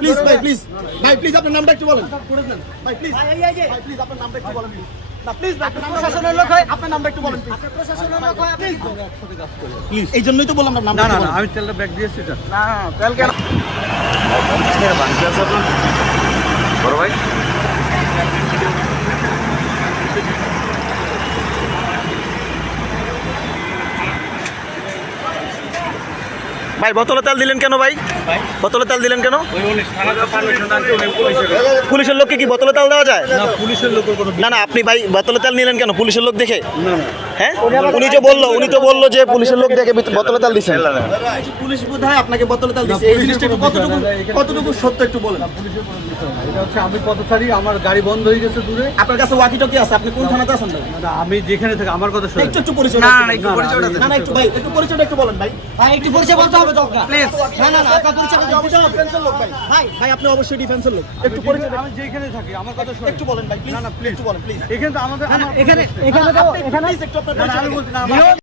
Please ভাই, please ভাই, please আপনার নামটা একটু বলেন ভাই, প্লিজ ভাই, প্লিজ আপনার নামটা একটু বলেন না, প্লিজ ভাই, প্রশাসনের লোক হয়, আপনার নামটা একটু বলেন প্রশাসনের লোক হয়, প্লিজ প্লিজ। এই জন্যই তো বললাম আপনার নামটা। না আমি তেলটা ব্যাগ দিয়েছি তো। না তেল কেন বড় ভাই ভাই বোতলে তেল দিলেন কেন ভাই? বোতলে তেল দিলেন কেন? পুলিশের লোককে কি বোতলে তেল দেওয়া যায়? না পুলিশের লোকের কোনো না না, আপনি ভাই বোতলে তেল নিলেন কেন? পুলিশের লোক দেখে? না না হ্যাঁ, উনি তো বললো যে পুলিশের লোক দেখে বোতলে তেল দিচ্ছেন। পুলিশ বোধহয় আপনাকে বোতলে তেল দিচ্ছে, এই জিনিসটা একটু কতটুকু সত্য একটু বলেন। পুলিশের কোনো বিষয় না। এটা হচ্ছে আমি পথচারী, আমার গাড়ি বন্ধ হয়ে গেছে দূরে। আপনার কাছে ওয়াকি টকি আছে? আপনি কোন থানাতে আছেন ভাই? না, আমি যেখানে থাকি আমার কথা শুনুন। একটু পরিচয় না, না, না, একটু পরিচয়টা দেন। না না, একটু ভাই একটু পরিচয়টা একটু বলেন ভাই। ভাই একটু পরিচয় বলতে হবে তো আপনার প্লিজ। না না না আপনার পরিচয় আপনি অবশ্যই ডিফেন্সের লোক ভাই। ভাই আপনি অবশ্যই ডিফেন্সের লোক, একটু পরিচয় আমি যেখানে থাকি আমার কথা শুনুন। একটু বলেন ভাই, প্লিজ। না, না, please। একটু বলেন প্লিজ। এখানে তো আমাদের এখানে এখানে প্লিজ একটু আপনার না, না, আমি পরিচয় বলছি না, আমার